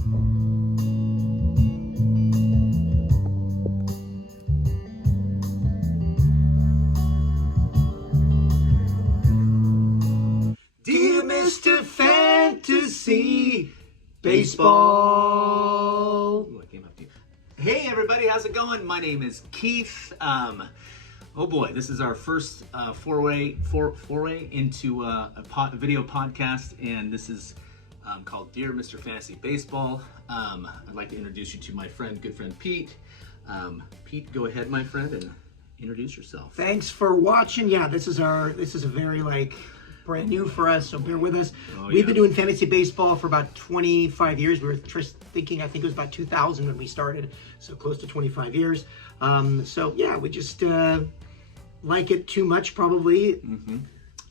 Dear Mr. Fantasy Baseball. Ooh, I came up to you. Hey everybody, how's it going? My name is Keith. Oh boy, this is our first foray into a video podcast, and this is called Dear Mr. Fantasy Baseball. I'd like to introduce you to my good friend Pete. Pete, go ahead, my friend, and introduce yourself. Thanks for watching. Yeah, this is a very brand new for us, so bear with us. We've been doing fantasy baseball for about 25 years. We were just thinking, I think it was about 2000 when we started, so close to 25 years. So yeah, we just like it too much, probably.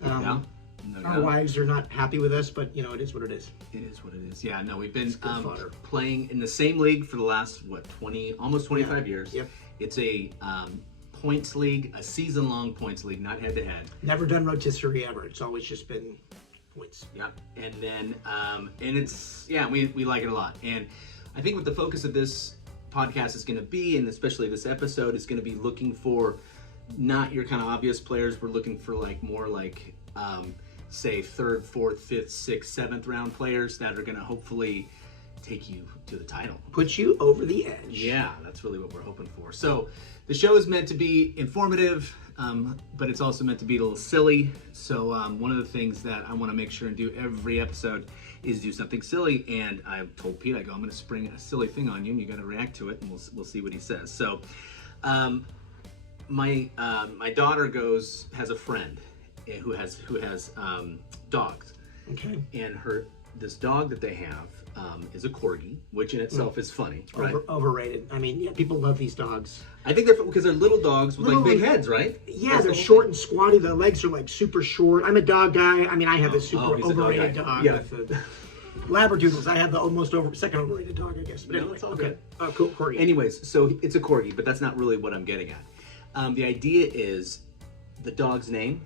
No our wives are not happy with us, but it is what it is. It is what it is. Yeah, no, we've been playing in the same league for the last almost 25 years. Yep. It's a points league, a season-long points league, not head-to-head. Never done rotisserie ever. It's always just been points. Yep. And then and it's we like it a lot. And I think what the focus of this podcast is going to be, and especially this episode, is going to be looking for not your kind of obvious players. We're looking for more say 3rd, 4th, 5th, 6th, 7th round players that are going to hopefully take you to the title. Put you over the edge. Yeah, that's really what we're hoping for. So the show is meant to be informative, but it's also meant to be a little silly. So one of the things that I want to make sure and do every episode is do something silly. And I've told Pete, I'm going to spring a silly thing on you, and you got to react to it, and we'll see what he says. So my daughter has a friend who has dogs. Okay. And this dog that they have is a corgi, which in itself is funny, right? Overrated. I mean, yeah, people love these dogs. I think because they're little dogs with big heads, right? Yeah, they're short and squatty. The legs are super short. I'm a dog guy. I mean, I have a super overrated dog. Yeah. With Labradoodles. I have the second overrated dog, I guess. But anyway, it's all good. Cool, corgi. Anyways, so it's a corgi, but that's not really what I'm getting at. The idea is the dog's name,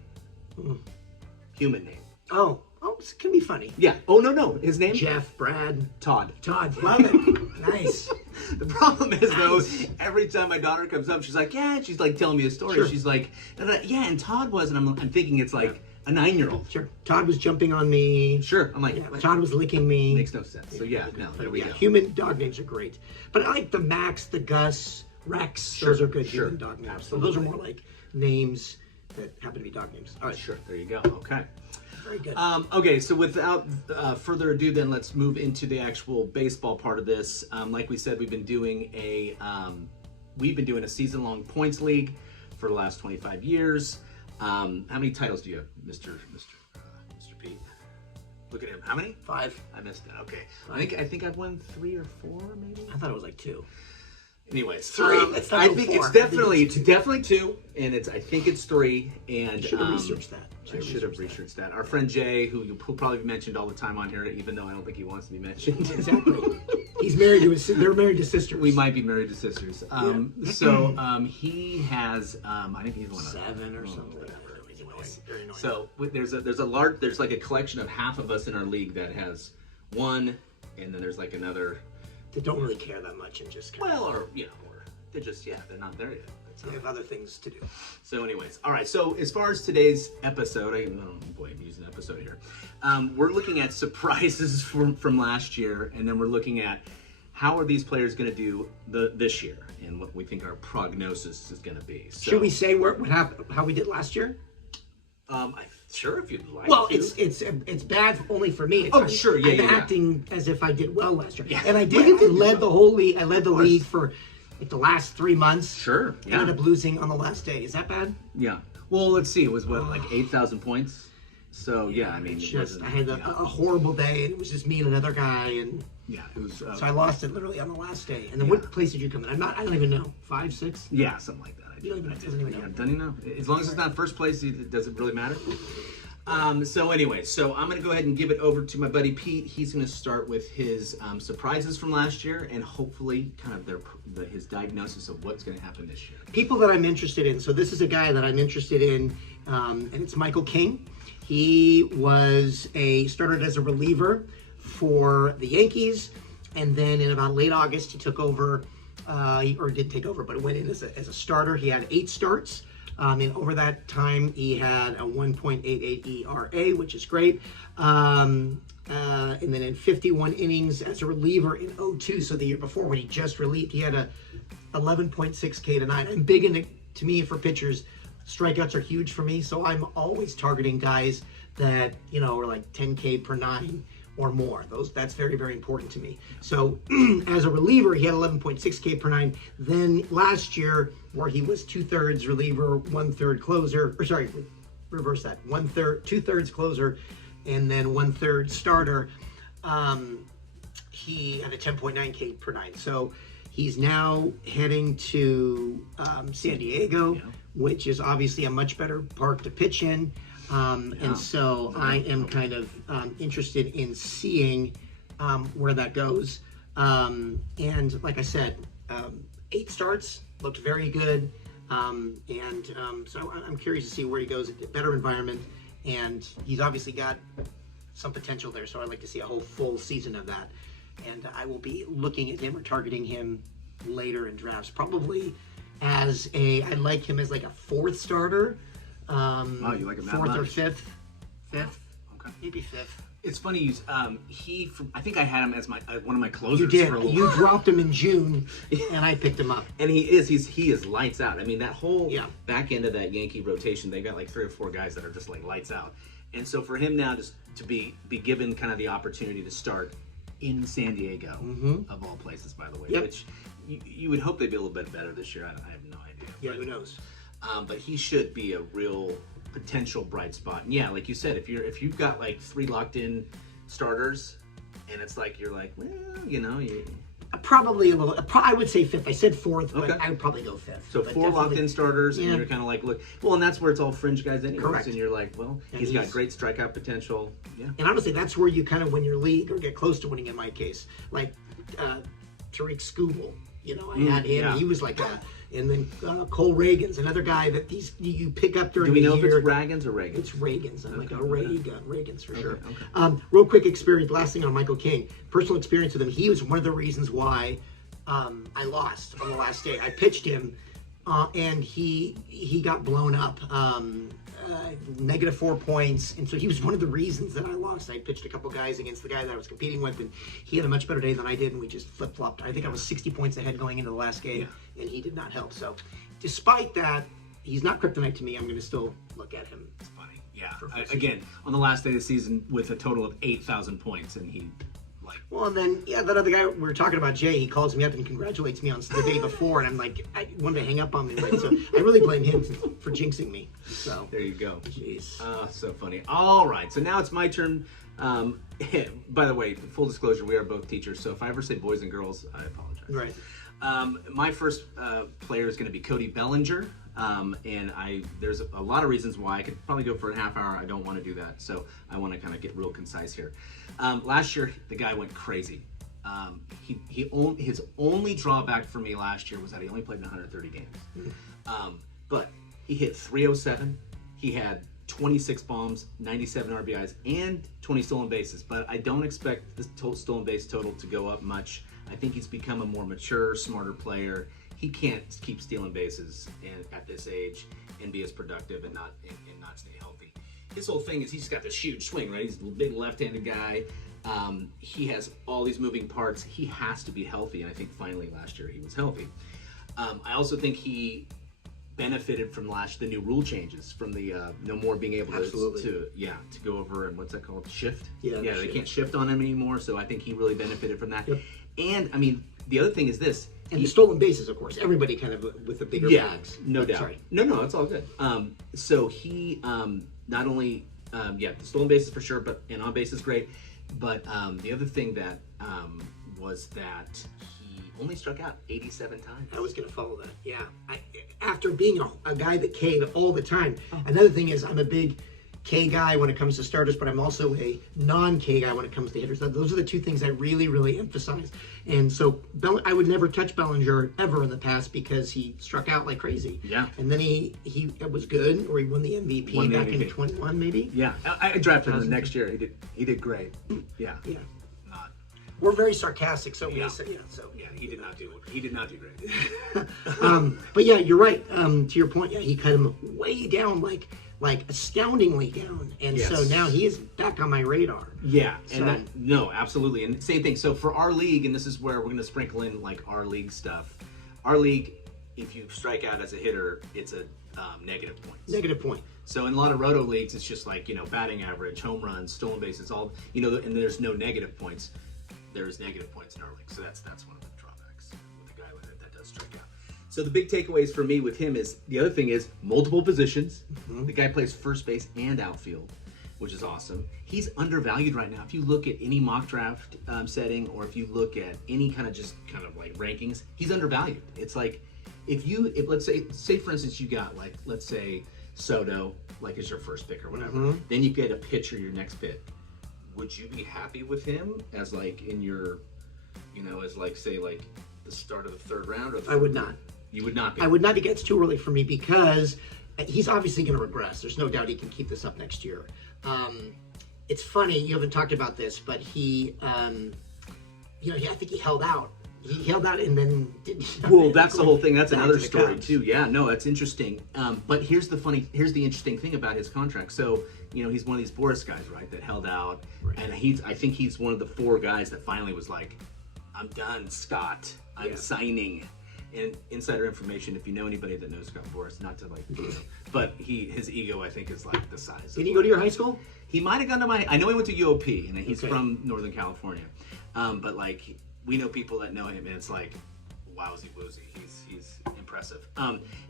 human name. Oh, it can be funny. Yeah. Oh, no. His name? Jeff, Brad. Todd. Love it. Nice. The problem is, though, every time my daughter comes up, she's like, yeah, she's telling me a story. Sure. She's like, yeah, and Todd was, and I'm thinking it's like a 9-year-old. Sure. Todd was jumping on me. Sure. I'm like, Todd was licking me. Makes no sense. So there we go. Human dog names are great. But I like the Max, the Gus, Rex. Those are good human dog names. Absolutely. So those are more like names that happen to be dog names. All right. Sure. There you go. Okay. Very good. Okay, so without further ado, then let's move into the actual baseball part of this. Like we said, we've been doing a season-long points league for the last 25 years. How many titles do you have, Mr. Pete? Look at him. How many? 5. I missed it. Okay. I think I've won 3 or 4, maybe. I thought it was 2. Anyways, 3. I think it's definitely 2, and I think it's 3. And should have researched that. I should have researched that. Our friend Jay, who you'll probably be mentioned all the time on here, even though I don't think he wants to be mentioned. Exactly. He's married to they're married to sisters. We might be married to sisters. So he has, I think he's one of 7 or something. Very annoying. So there's like a collection of half of us in our league that has 1, and then there's like another. They don't really care that much and just or they're just they're not there yet. They have other things to do. So anyways, all right, so as far as today's episode, I'm using episode here. We're looking at surprises from last year, and then we're looking at how are these players going to do this year and what we think our prognosis is going to be. So, should we say what happened, how we did last year? Sure, if you'd like. Well, to. it's bad only for me. I'm acting as if I did well last year, yeah. And I did. I led the whole league. I led the league for the last 3 months. Sure. Yeah. Ended up losing on the last day. Is that bad? Yeah. Well, let's see. It was 8,000 points. So I mean, I had a horrible day, and it was just me and another guy, and it was. So I lost it literally on the last day. And then what place did you come in? I don't even know. 5, 6. Yeah, something like that. You don't even know. Yeah, don't even know. As long as it's not first place, it doesn't really matter. So anyway, I'm going to go ahead and give it over to my buddy Pete. He's going to start with his surprises from last year and hopefully kind of his diagnosis of what's going to happen this year. People that I'm interested in. So this is a guy that I'm interested in, and it's Michael King. He started as a reliever for the Yankees. And then in about late August, he took over, or didn't take over, but went in as a starter. He had 8 starts. And over that time, he had a 1.88 ERA, which is great. And then in 51 innings as a reliever in 02, so the year before when he just relieved, he had a 11.6 K to 9. I'm big into, to me, for pitchers, strikeouts are huge for me, so I'm always targeting guys that, you know, are like 10 K per 9 or more. That's very, very important to me. So as a reliever, he had 11.6 K per 9. Then last year, where he was 2/3 reliever, 1/3 closer, or sorry, reverse that, 2/3 closer, and then 1/3 starter, he had a 10.9 K per 9. So he's now heading to San Diego, which is obviously a much better park to pitch in. And so I am kind of interested in seeing where that goes. And like I said, 8 starts, looked very good. So I'm curious to see where he goes, a better environment. And he's obviously got some potential there. So I'd like to see a whole full season of that. And I will be looking at him or targeting him later in drafts. Probably I like him as like a 4th starter. Wow, you like him that 4th or much? 5th, Okay. maybe 5th. It's funny. I think I had him as one of my closers. You did. For a while. You dropped him in June, and I picked him up. And he is lights out. I mean, that whole Yeah. back end of that Yankee rotation, they got like 3 or 4 guys that are just like lights out. And so for him now just to be given kind of the opportunity to start in San Diego, of all places, by the way, which you would hope they'd be a little bit better this year. I have no idea. Yeah, who knows? But he should be a real potential bright spot. And yeah, like you said, if you've got like 3 locked in starters, and it's like you're like, well, you know, Probably a little. I would say 5th. I said 4th, but Okay. I would probably go 5th. so But 4 locked in starters, and Yeah. you're kind of like, look, well, and that's where it's all fringe guys anyways. Correct. And you're like, well, And he's got he's- great strikeout potential. Yeah. And honestly, that's where you kind of win your league or get close to winning in my case. Like Tariq Skubal, you know, I had him. yeah. He was like and then Cole Reagan's another guy that you pick up during Do we the know year. if it's Ragans or Reagans? It's Reagan's. I'm like a Reagan's for sure. okay. Real quick experience, last thing on Michael King. Personal experience with him. He was one of the reasons why I lost on the last day. I pitched him, and he got blown up. -4 points, and so he was one of the reasons that I lost. I pitched a couple guys against the guy that I was competing with, and he had a much better day than I did, and we just flip-flopped. I think I was 60 points ahead going into the last game, and he did not help. So despite that, he's not kryptonite to me. I'm going to still look at him. It's funny. Yeah. Again, on the last day of the season with a total of 8,000 points, and he Well, and then, that other guy we were talking about, Jay, he calls me up and congratulates me on the day before, and I'm like, I wanted to hang up on me. Like, so I really blame him for jinxing me. So there you go. Jeez. So funny. All right, so now it's my turn. By the way, full disclosure, we are both teachers, so if I ever say boys and girls, I apologize. Right. My first player is going to be Cody Bellinger, and there's a lot of reasons why. I could probably go for a half hour. I don't want to do that, so I want to kind of get real concise here. Last year, the guy went crazy. His only drawback for me last year was that he only played in 130 games. But he hit .307. He had 26 bombs, 97 RBIs, and 20 stolen bases. But I don't expect the stolen base total to go up much. I think he's become a more mature, smarter player. He can't keep stealing bases at this age and be as productive and not stay healthy. His whole thing is he's got this huge swing, right? He's a big left-handed guy. He has all these moving parts. He has to be healthy, and I think finally last year he was healthy. I also think he benefited from the new rule changes, from the no more being able to go over and what's that called, shift. They can't shift on him anymore. So I think he really benefited from that. Yep. And I mean, the other thing is this. And the stolen bases, of course. Everybody kind of with the bigger bags. No doubt. Sorry. No, it's all good. So he not only the stolen bases for sure, and on base is great. But the other thing that was that he only struck out 87 times. I was going to follow that. Yeah. After being a guy that K'd all the time, another thing is I'm a big K guy when it comes to starters, but I'm also a non-K guy when it comes to hitters. Those are the two things I really, really emphasize. And so I would never touch Bellinger ever in the past because he struck out like crazy. Yeah. And then he was good, or he won the MVP back in 21 maybe. Yeah. I drafted him the next year. He did great. Yeah. Yeah. We're very sarcastic, so Yeah. yeah. He did not do great. But yeah, you're right. To your point, yeah, he cut him way down, like astoundingly down, and so Yes. now he is back on my radar. Yeah, So- and no, absolutely, and same thing. So for our league, and this is where we're going to sprinkle in like our league stuff. Our league, if you strike out as a hitter, it's a negative points. Negative point. So in a lot of roto leagues, it's just like, batting average, home runs, stolen bases, all, and there's no negative points. There's negative points in our league. So that's one of the drawbacks with a guy like that does strike out. So the big takeaways for me with him is, the other thing is multiple positions. The guy plays first base and outfield, which is awesome. He's undervalued right now. If you look at any mock draft setting, or if you look at any kind of like rankings, he's undervalued. It's like, if let's say for instance, you got like, let's say Soto, like as your first pick or whatever, then you get a pitcher, your next pick. Would you be happy with him as like in your, as like, say like the start of the third round? Or I would not. You would not be. I would not, because it's too early for me, because he's obviously going to regress. There's no doubt he can keep this up next year. It's funny, you haven't talked about this, but he, I think he held out. He held out and then didn't. Well, that's the whole thing. That's back another to the story Cubs. too. Yeah, no, that's interesting. But here's the interesting thing about his contract. So, he's one of these Boris guys, right, that held out, and I think he's one of the 4 guys that finally was like, I'm done, Scott. I'm signing. And insider information, if you know anybody that knows Scott Boris, not to like, but his ego, I think, is like the size. Did he go to your high school? He might have gone to I know he went to UOP, and he's from Northern California. But like, we know people that know him, and it's like, wowsy woozy. He's impressive.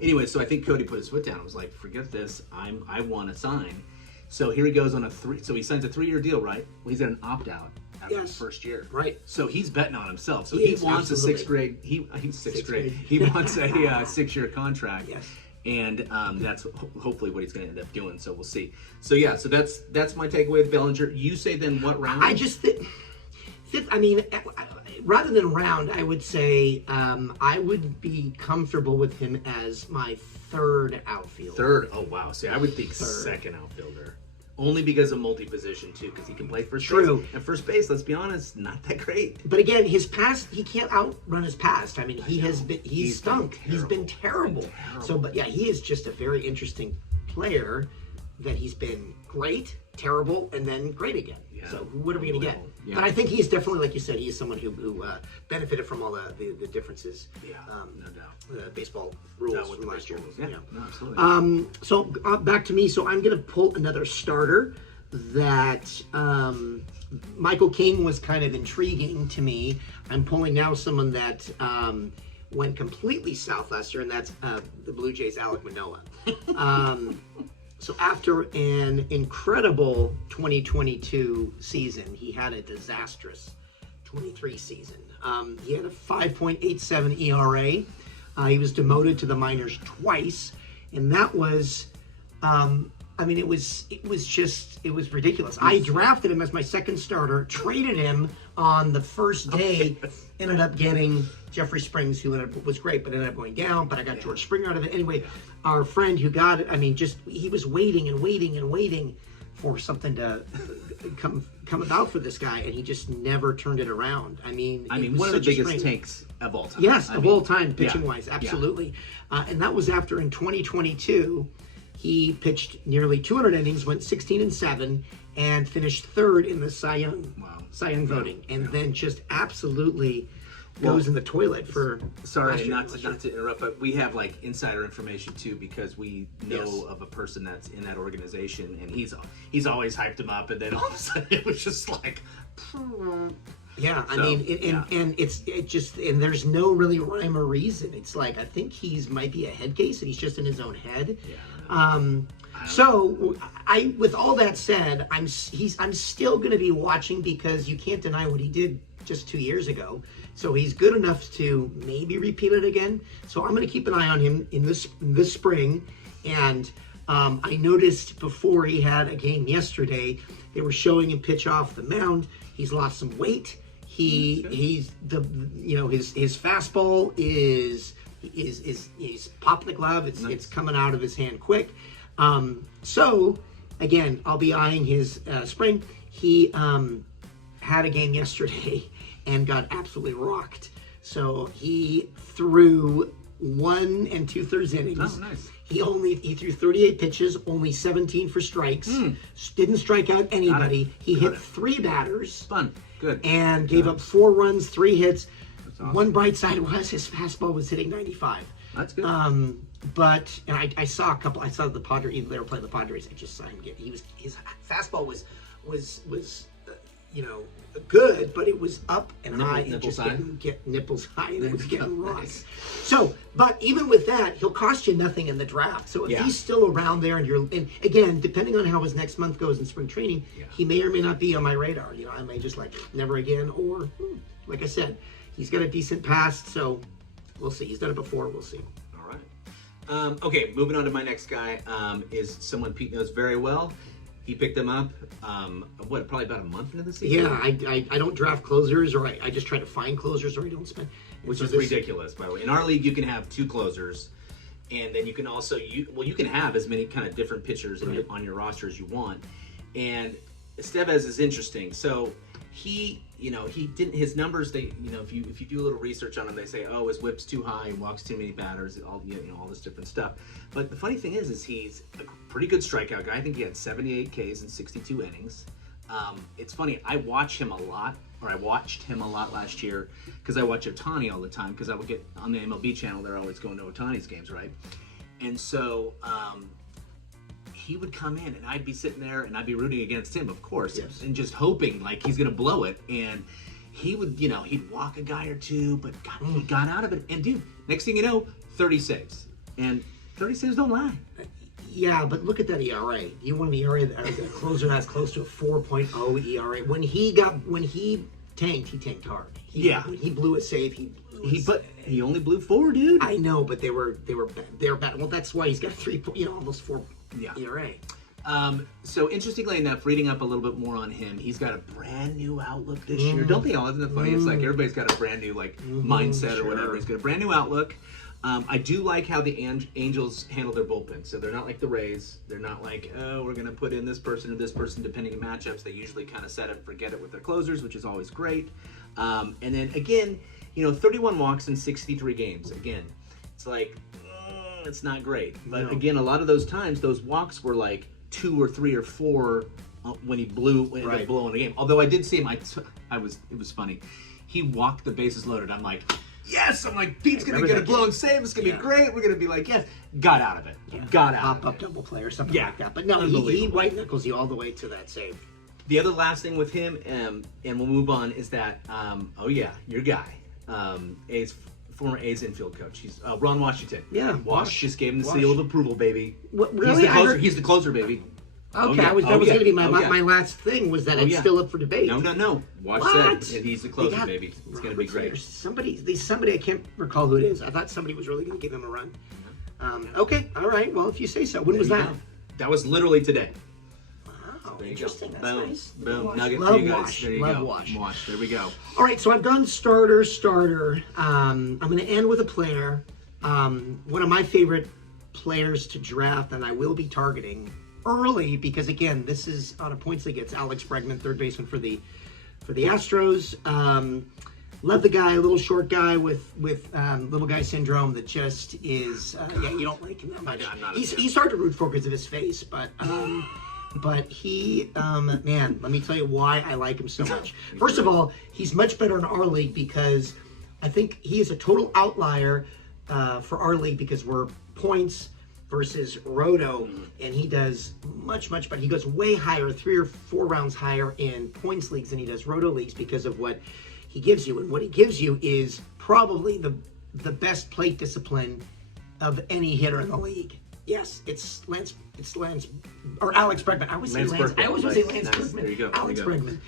Anyway, so I think Cody put his foot down. I was like, forget this. I want to sign. So here he goes on so he signs a 3-year deal, right? Well, he's got an opt-out after his first year. Right. So he's betting on himself. So He he is, wants absolutely. a 6th grade. He's sixth grade. He wants a 6-year contract. Yes. And that's hopefully what he's going to end up doing. So we'll see. So yeah, so that's my takeaway with Bellinger. You say then what round? I just think, rather than round, I would say I would be comfortable with him as my 3rd outfielder. 3rd? Oh wow. See, I would think 2nd outfielder. Only because of multi-position too, because he can play first base. And first base, let's be honest, not that great. But again, his past, he can't outrun his past. I mean, he's stunk. He's been terrible. So, but yeah, he is just a very interesting player, that he's been great, terrible, and then great again. Yeah. So what are we going to get? Yeah. But I think he's definitely, like you said, he's someone who benefited from all the differences. Yeah, no doubt. Baseball rules from last year. Yeah, no, absolutely. So back to me. So I'm going to pull another starter that Michael King was kind of intriguing to me. I'm pulling now someone that went completely south last year, and that's the Blue Jays' Alek Manoah. So after an incredible 2022 season, he had a disastrous 23 season. He had a 5.87 ERA. He was demoted to the minors twice, and that was, it was ridiculous. I drafted him as my 2nd starter, traded him on the first day, ended up getting Jeffrey Springs, who was great, but ended up going down. But I got George Springer out of it. Anyway, our friend who got it, he was waiting and waiting and waiting for something to come about for this guy, and he just never turned it around. One of the biggest tanks of all time. Yes, of all time, pitching-wise, absolutely. Yeah. And that was after, in 2022, he pitched nearly 200 innings, went 16-7, and finished 3rd in the Cy Young voting, and then just absolutely goes in the toilet for. Sorry, not to interrupt, but we have like insider information too, because we know of a person that's in that organization, and he's always hyped him up, and then all of a sudden it was just like. Yeah, and there's no really rhyme or reason. It's like, I think might be a head case, and he's just in his own head. Yeah. So with all that said, I'm still going to be watching, because you can't deny what he did just 2 years ago. So he's good enough to maybe repeat it again. So I'm going to keep an eye on him in this spring. And I noticed before he had a game yesterday, they were showing him pitch off the mound. He's lost some weight. His fastball is popping the glove. It's coming out of his hand quick. So again, I'll be eyeing his spring. He had a game yesterday, and got absolutely rocked. So he threw 1 2/3 innings. Oh, nice. He threw 38 pitches, only 17 for strikes. Didn't strike out anybody. He hit 3 batters. Fun. Good. And gave up 4 runs, 3 hits. That's awesome. One bright side was his fastball was hitting 95. That's good. But I saw a couple. I saw the Padres. They were playing the Padres. I just saw him get. His fastball was good, but it was up and high and just didn't get nipples high, and it was getting rocks. So, but even with that, he'll cost you nothing in the draft. So if he's still around there, and again, depending on how his next month goes in spring training, he may or may not be on my radar. I may just never again, or like I said, he's got a decent past, so we'll see. He's done it before. We'll see. All right. Okay, moving on to my next guy is someone Pete knows very well. He picked him up, probably about a month into the season? Yeah, I don't draft closers, or I just try to find closers, or I don't spend. Which is ridiculous, by the way. In our league, you can have 2 closers, and then you can also, you can have as many kind of different pitchers on your roster as you want. And Estevez is interesting. So he didn't, his numbers, if you do a little research on him, they say, oh, his whip's too high, he walks too many batters, all this different stuff. But the funny thing is he's a pretty good strikeout guy. I think he had 78 Ks in 62 innings. It's funny, I watched him a lot last year because I watch Ohtani all the time, because I would get on the MLB channel, they're always going to Ohtani's games, right? And so he would come in, and I'd be sitting there, and I'd be rooting against him, of course, and just hoping he's going to blow it. And he would, he'd walk a guy or two, but he got out of it. And dude, next thing you know, 30 saves. And 30 saves don't lie. Yeah, but look at that ERA. You want an ERA, a closer that's close to a 4.0 ERA. When he tanked, he tanked hard. He blew a save. He only blew 4, dude. I know, but they were bad. Well, that's why he's got almost 4 ERA. So interestingly enough, reading up a little bit more on him, he's got a brand new outlook this year. Don't they all? Isn't it funny? It's like everybody's got a brand new mindset or whatever. He's got a brand new outlook. I do like how the Angels handle their bullpen. So they're not like the Rays. They're not like, oh, we're going to put in this person or this person depending on matchups. They usually kind of set it and forget it with their closers, which is always great. And then again, 31 walks in 63 games. Again, it's like, it's not great. But again, a lot of those times, those walks were 2 or 3 or 4 when he blew blowing a game. Although I did see him, it was funny. He walked the bases loaded. I'm like, yes! I'm like, Pete's going to get a blown save. It's going to be great. We're going to be like, yes. Got out of it. Yeah. Got out of it. Pop-up double play or something like that. But no, he white knuckles you all the way to that save. The other last thing with him, and we'll move on, is that, your guy, former A's infield coach. He's Ron Washington. Yeah. Wash just gave him the seal of approval, baby. What, really? He's the closer, baby. Okay, that was going to be my last thing, was that it's still up for debate. No. Wash said he's the closer, baby. It's going to be great. Somebody, I can't recall who it is. I thought somebody was really going to give him a run. Okay, all right. Well, if you say so. When was that? That was literally today. Wow, interesting. That's boom, nice. Boom. Nugget Love for you guys. Wash. There you Love go. Wash. There we go. All right, so I've gone starter. I'm going to end with a player. One of my favorite players to draft, and I will be targeting early, because again, this is on a points league. It's Alex Bregman, third baseman for the Astros. Love the guy, a little short guy with little guy syndrome that just is. You don't like him that much. He's hard to root for because of his face, but he, man, let me tell you why I like him so much. First of all, he's much better in our league because I think he is a total outlier for our league, because we're points versus roto, and he does much better. He goes way higher, 3 or 4 rounds higher in points leagues than he does roto leagues, because of what he gives you. And what he gives you is probably the best plate discipline of any hitter in the league. Yes, it's Alex Bregman. I always say Lance. I always say Lance Berkman. There you go. Alex Bregman.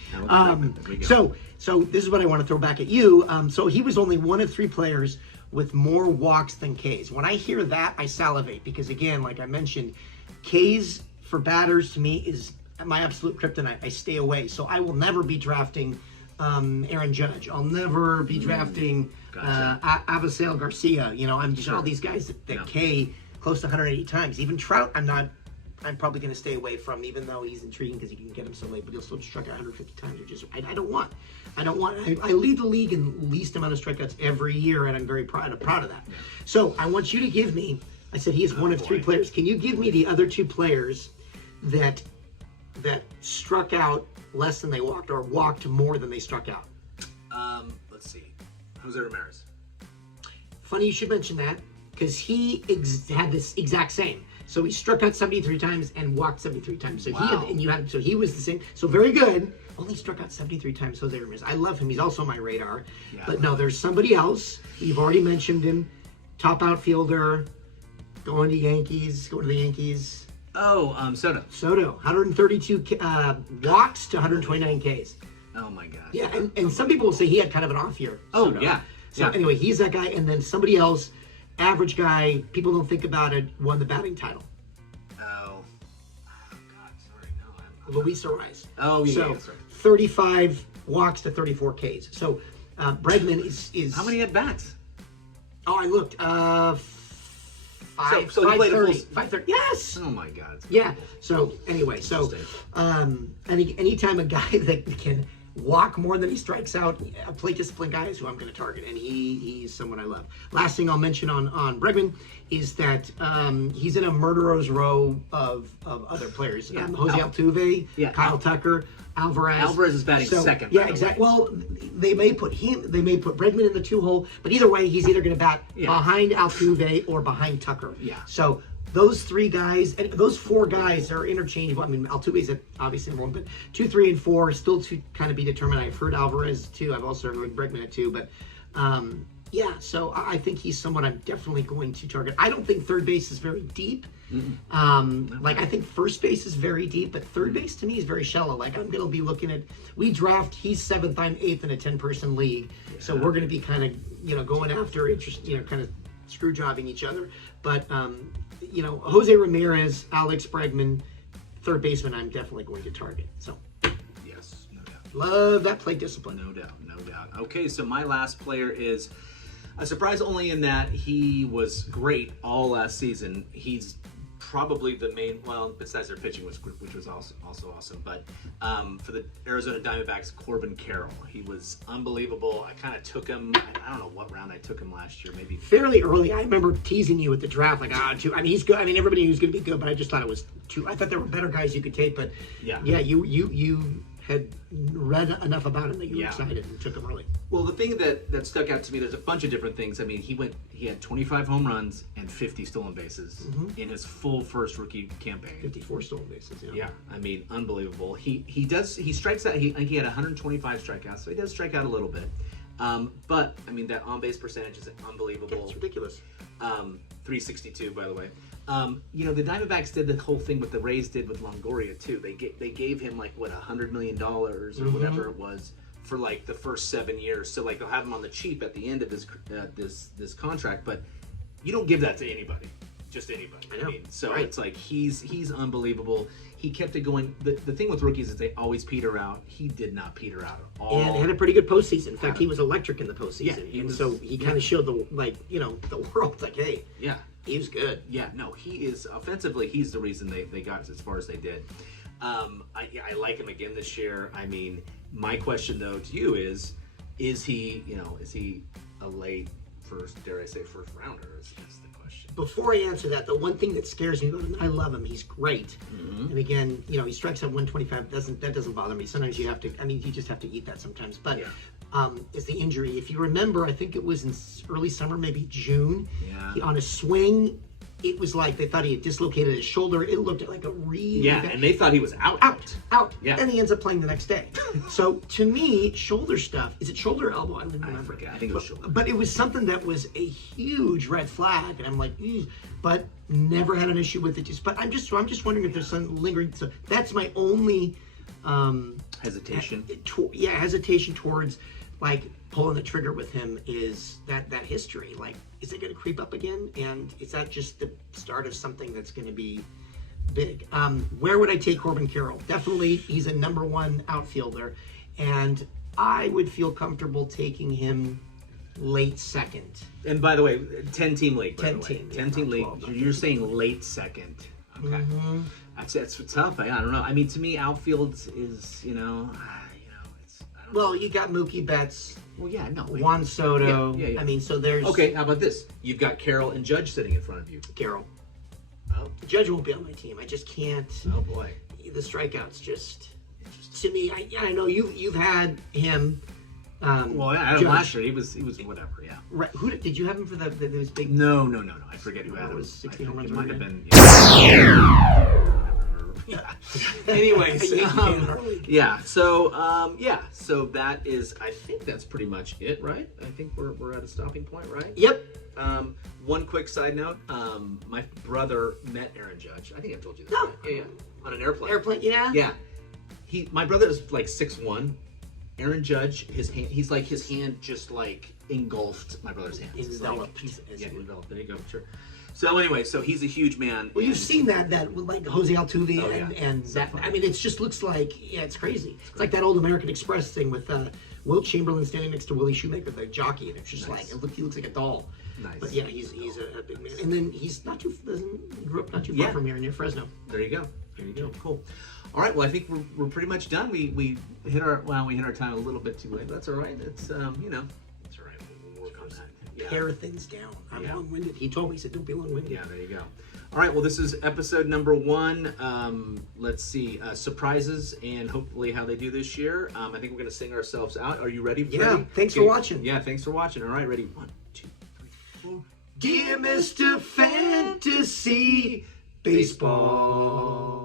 So this is what I want to throw back at you. So he was only one of 3 players with more walks than Ks. When I hear that, I salivate, because again, like I mentioned, Ks for batters to me is my absolute kryptonite. I stay away. So I will never be drafting Aaron Judge. I'll never be drafting Avisail Garcia. I'm just all these guys that K close to 180 times. Even Trout, I'm I'm probably going to stay away from, even though he's intriguing because you can get him so late, but he'll still strike out 150 times, which is I don't want. I lead the league in least amount of strikeouts every year, and I'm very proud of that. Yeah. So I want you to give me. I said he is one of three players. Can you give me the other two players that struck out less than they walked, or walked more than they struck out? Let's see. Jose Ramirez. Funny you should mention that, because he had this exact same. So he struck out 73 times and walked 73 times. So he was the same. So very good. Only struck out 73 times, Jose Ramirez. I love him. He's also on my radar. Yeah. But no, there's somebody else. You've already mentioned him. Top outfielder, going to the Yankees. Oh, Soto, 132 walks to 129 Ks. Oh my gosh. Yeah, and some people will say he had kind of an off year. Oh, Soto. yeah. So anyway, he's that guy. And then somebody else, average guy, people don't think about it, won the batting title. Oh God, sorry, no. Luis Ariz. Oh, yeah. So that's right. 35 walks to 34 Ks. So Bregman is... How many at bats? Oh, I looked. 530. Yes. Oh my God. Yeah. So anyway, anytime a guy that can walk more than he strikes out, a plate discipline guy is who I'm going to target, and he's someone I love. Last thing I'll mention on Bregman is that he's in a murderer's row of other players. Yeah. Jose Altuve, Kyle Tucker, Alvarez. Alvarez is batting second. Yeah, exactly. Well, they may put Bregman in the 2-hole, but either way, he's either going to bat behind Altuve or behind Tucker. Yeah. So those three guys, and those four guys are interchangeable. I mean, Altuve's obviously number one, but 2, 3, and 4 still to kind of be determined. I've heard Alvarez too. I've also heard Bregman at 2, but yeah. So I think he's someone I'm definitely going to target. I don't think third base is very deep. I think first base is very deep, but third base to me is very shallow. Like, I'm going to be looking at, he's 7th, I'm 8th in a 10-person league. Yeah. So we're going to be kind of, going after interest, kind of screw jobbing each other. But, Jose Ramirez, Alex Bregman, third baseman, I'm definitely going to target. So, yes, no doubt. Love that plate discipline. No doubt. Okay, so my last player is a surprise only in that he was great all last season. He's probably the main, besides their pitching, which was also awesome, but for the Arizona Diamondbacks, Corbin Carroll. He was unbelievable. I kind of took him, I don't know what round I took him last year, maybe fairly early. I remember teasing you at the draft, two. I mean, he's good. I mean, everybody knew he was going to be good, but I just thought it was too. I thought there were better guys you could take, but yeah, you had read enough about him that you were excited and took him early. Well, the thing that stuck out to me, there's a bunch of different things. I mean, he had 25 home runs and 50 stolen bases in his full first rookie campaign. 54 stolen bases, yeah. I mean, unbelievable. He strikes out. He had 125 strikeouts, so he does strike out a little bit. But I mean, that on base percentage is unbelievable. It's ridiculous. 362, by the way. The Diamondbacks did the whole thing what the Rays did with Longoria too. They gave him $100 million or whatever it was for the first 7 years. So they'll have him on the cheap at the end of this contract, but you don't give that to anybody, just anybody. I know. So it's he's unbelievable. He kept it going. The thing with rookies is they always peter out. He did not peter out at all. And had a pretty good postseason. In fact, he was electric in the postseason. Yeah, so he kind of showed the world hey. Yeah. He was good. Yeah, no, he is offensively. He's the reason they got as far as they did. I like him again this year. I mean, my question though to you is he a late first, dare I say, first rounder? Is the question. Before I answer that, the one thing that scares me about him, I love him. He's great. And again, he strikes out 125. That doesn't bother me. Sometimes you have to. I mean, you just have to eat that sometimes. But is the injury? If you remember, I think it was in early summer, maybe June. Yeah. On a swing, it was like they thought he had dislocated his shoulder. It looked like a really and they thought he was out. Yeah. And he ends up playing the next day. So to me, shoulder stuff. Is it shoulder or elbow? I don't remember. I forget. I think it was shoulder. But it was something that was a huge red flag, and I'm like, but never had an issue with it. But I'm just wondering if there's some lingering. So that's my only hesitation. Hesitation towards pulling the trigger with him is that history. Is it going to creep up again? And is that just the start of something that's going to be big? Where would I take Corbin Carroll? Definitely, he's a number one outfielder, and I would feel comfortable taking him late second. And by the way, 10-team league. 10 team. 10-team league. 12, You're saying late second. Okay. That's tough. I don't know. I mean, to me, outfield is, it's. I don't know. Well, you got Mookie Betts. Well, yeah, no. Juan Soto. Yeah. I mean, so there's. Okay, how about this? You've got Carroll and Judge sitting in front of you. Carroll. Oh. Judge won't be on my team. I just can't. Oh boy. The strikeouts just. To me, I know you've had him. Well, I had him last year. He was whatever. Yeah. Right. Who did you have him for those big? No. I forget who had him. Was 16 home runs. It might have been. Yeah. Anyways, yeah. So that is. I think that's pretty much it, right? I think we're at a stopping point, right? Yep. One quick side note. My brother met Aaron Judge. I think I've told you that. No. Right? Yeah. On an airplane. Yeah. Yeah. My brother is like 6'1". Aaron Judge, his hand just like engulfed my brother's hand. Enveloped. Enveloped. There you go. Sure. So anyway, he's a huge man. Well, you've seen that with like Jose Altuve and so that. funny. I mean, it just looks like it's crazy. It's like that old American Express thing with Wilt Chamberlain standing next to Willie Shoemaker, the jockey, and it's just Nice. he looks like a doll. Nice. But yeah, he's a big man, and then he grew up not too far from here near Fresno. There you go. Cool. All right. Well, I think we're pretty much done. We hit our time a little bit too late. But that's all right. It's It's all right. We'll work on that. Yeah. Pare things down. I'm long-winded. He told me, he said, don't be long-winded. Yeah, there you go. All right, well, this is episode number 1. Let's see, surprises and hopefully how they do this year. I think we're going to sing ourselves out. Are you ready? Yeah, thanks for watching. Yeah, thanks for watching. All right, ready? 1, 2, 3, 4. Dear Mr. Fantasy Baseball.